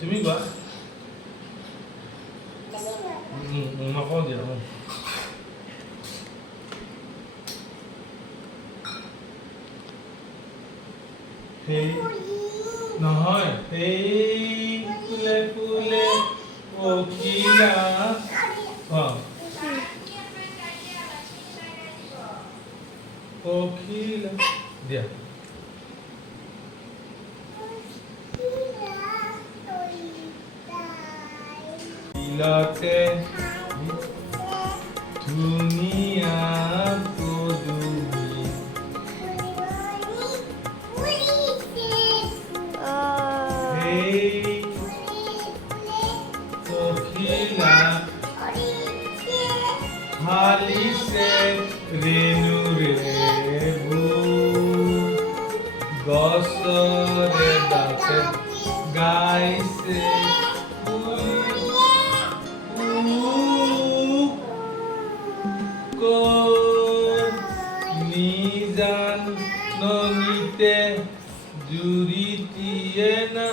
তুমি কোৱা নকওঁ দিয়া সেই নহয় সেই ফুলে ফুলে পখিলা পখিলা দিয়া বিলতে ধুনীয়া পদুমি সেই পখিলা হালিছে ৰেণুৰে গছৰে দাঁতে গাইছে নিজান ননিতে জুৰিটিয়ে না